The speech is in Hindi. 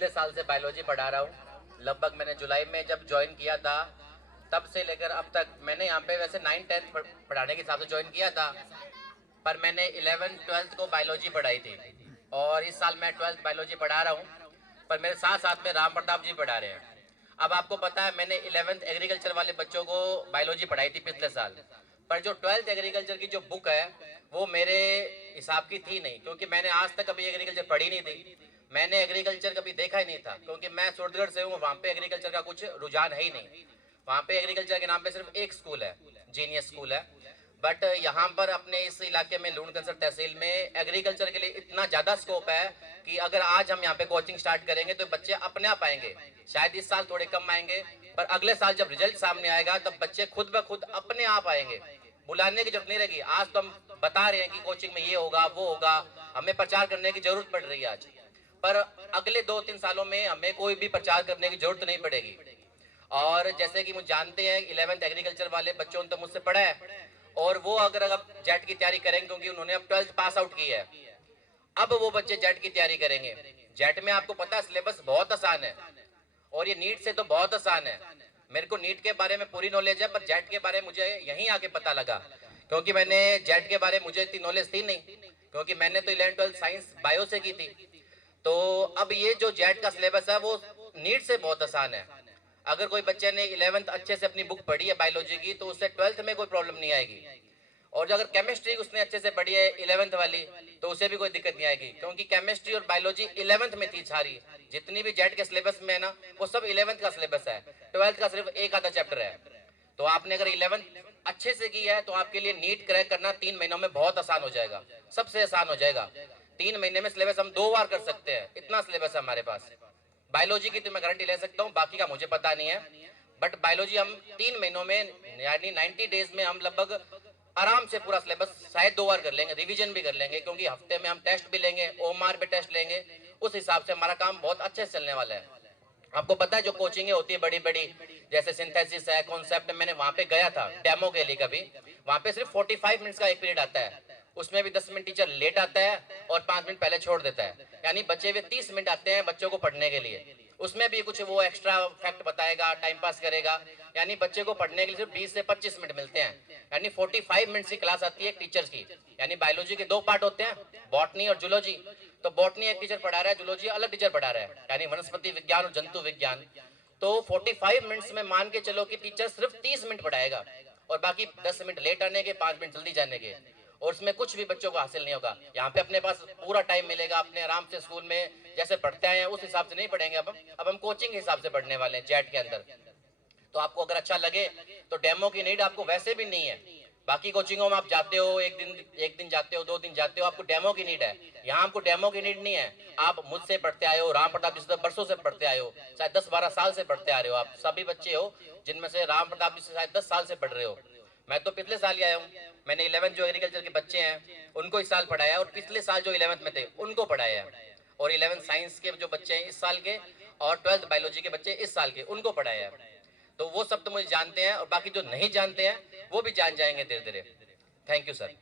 पिछले साल से बायोलॉजी पढ़ा रहा हूँ। लगभग मैंने जुलाई में जब ज्वाइन किया था तब से लेकर अब तक मैंने यहाँ पे वैसे 9-10 पढ़ाने के हिसाब से ज्वाइन किया था, पर मैंने 11th-12th को बायोलॉजी पढ़ाई थी और इस साल मैं 12th बायोलॉजी पढ़ा रहा हूँ। पर मेरे साथ साथ में राम प्रताप जी पढ़ा रहे हैं। अब आपको पता है मैंने 11th एग्रीकल्चर वाले बच्चों को बायोलॉजी पढ़ाई थी पिछले साल, पर जो 12th एग्रीकल्चर की जो बुक है वो मेरे हिसाब की थी नहीं, क्योंकि मैंने आज तक कभी एग्रीकल्चर पढ़ी नहीं थी। मैंने एग्रीकल्चर कभी देखा ही नहीं था, क्योंकि मैं सूरतगढ़ से हूँ, वहाँ पे एग्रीकल्चर का कुछ रुझान है ही नहीं। वहाँ पे एग्रीकल्चर के नाम पे सिर्फ एक स्कूल है, जीनियस स्कूल है। बट यहाँ पर अपने इस इलाके में लूणकंसर तहसील में एग्रीकल्चर के लिए इतना ज्यादा स्कोप है कि अगर आज हम यहाँ पे कोचिंग स्टार्ट करेंगे तो बच्चे अपने आप आएंगे। शायद इस साल थोड़े कम आएंगे, पर अगले साल जब रिजल्ट सामने आएगा तब बच्चे खुद ब खुद अपने आप आएंगे, बुलाने की जरूरत नहीं रहेगी। आज तो हम बता रहे हैं कि कोचिंग में ये होगा वो होगा, हमें प्रचार करने की जरूरत पड़ रही है आज, पर अगले 2-3 सालों में हमें कोई भी प्रचार करने की जरूरत नहीं पड़ेगी। और जैसे कि मुझे जानते हैं 11th एग्रीकल्चर वाले बच्चों ने तो मुझसे पढ़ा है, और वो अगर अब जेट की तैयारी करेंगे, क्योंकि उन्होंने अब 12th पास आउट की है, अब वो बच्चे जेट की तैयारी करेंगे। जेट में आपको पता है सिलेबस बहुत आसान है और ये नीट से तो बहुत आसान है। मेरे को नीट के बारे में पूरी नॉलेज है, पर जेट के बारे में मुझे यहीं आके पता लगा, क्योंकि मैंने जेट के बारे में मुझे इतनी नॉलेज थी नहीं, क्योंकि मैंने तो 11th-12th साइंस बायो से की थी। तो अब ये जो जेट का सिलेबस है वो नीट से बहुत आसान है। अगर कोई बच्चे ने 11th अच्छे से अपनी बुक पढ़ी है बायोलॉजी की तो उससे 12th में कोई प्रॉब्लम नहीं आएगी। और जो अगर केमिस्ट्री उसने अच्छे से पढ़ी है 11th वाली तो उसे भी कोई दिक्कत नहीं आएगी, क्योंकि केमिस्ट्री और बायोलॉजी 11th में थी सारी। जितनी भी जेट के सिलेबस में है ना वो सब 11th का सिलेबस है, 12th का सिर्फ एक आधा चैप्टर है। तो आपने अगर 11th अच्छे से की है तो आपके लिए नीट क्रैक करना 3 महीनों में बहुत आसान हो जाएगा, सबसे आसान हो जाएगा। 3 महीने में सिलेबस हम 2 बार कर सकते हैं, इतना सिलेबस है हमारे पास। बायोलॉजी की तो मैं गारंटी ले सकता हूँ, बाकी का मुझे पता नहीं है। बट बायोलॉजी हम 3 महीनों में यानी 90 डेज में हम लगभग आराम से पूरा सिलेबस शायद 2 बार कर लेंगे, रिवीजन भी कर लेंगे, क्योंकि हफ्ते में हम टेस्ट भी लेंगे, ओएमआर पे टेस्ट लेंगे। उस हिसाब से हमारा काम बहुत अच्छे से चलने वाला है। आपको पता है जो कोचिंगें होती है बड़ी बड़ी, जैसे सिंथेसिस है, कॉन्सेप्ट, मैंने वहां पे गया था डेमो के लिए कभी। वहां पे सिर्फ 45 मिनट्स का एक पीरियड आता है, उसमें भी 10 मिनट टीचर लेट आता है और 5 मिनट पहले छोड़ देता है, यानी बचे हुए 30 मिनट आते हैं बच्चों को पढ़ने के लिए। उसमें भी कुछ वो एक्स्ट्रा फैक्ट बताएगा, टाइम पास करेगा, यानी बच्चे को पढ़ने के लिए सिर्फ 20 से 25 मिनट मिलते हैं। यानी 45 मिनट्स की क्लास आती है टीचर्स की। यानी बायोलॉजी के 2 पार्ट होते हैं, बॉटनी और जूलॉजी। तो बॉटनी एक टीचर पढ़ा रहा है, जूलॉजी अलग टीचर पढ़ा रहा है, यानी वनस्पति विज्ञान और जंतु विज्ञान। तो 45 मिनट्स में मान के चलो कि टीचर सिर्फ 30 मिनट पढ़ाएगा और बाकी 10 मिनट लेट आने के, 5 मिनट जल्दी जाने के, और उसमें कुछ भी बच्चों को हासिल नहीं होगा। यहाँ पे अपने पास पूरा टाइम मिलेगा, अपने आराम से स्कूल में जैसे पढ़ते हैं उस हिसाब से नहीं पढ़ेंगे। अब हम कोचिंग के हिसाब से पढ़ने वाले हैं जेट के अंदर। तो आपको अगर अच्छा लगे तो डेमो की नीड आपको वैसे भी नहीं है। बाकी कोचिंगों में आप जाते हो, एक दिन जाते हो, 2 दिन जाते हो, आपको डेमो की नीड है। यहाँ आपको डेमो की नीड नहीं है। आप मुझसे पढ़ते आए हो, राम प्रताप जी से बरसों से पढ़ते आए हो, शायद 10-12 साल से पढ़ते आ रहे हो। आप सभी बच्चे हो जिनमें से राम प्रताप जी से शायद 10 साल से पढ़ रहे हो। मैं तो पिछले साल ही आया हूँ। मैंने 11th जो एग्रीकल्चर के बच्चे हैं उनको इस साल पढ़ाया, और पिछले साल जो 11th में थे उनको पढ़ाया, और 11th साइंस के जो बच्चे हैं इस साल के, और 12th बायोलॉजी के बच्चे इस साल के, उनको पढ़ाया। तो वो सब तो मुझे जानते हैं, और बाकी जो नहीं जानते हैं वो भी जान जाएंगे धीरे धीरे। Thank you sir.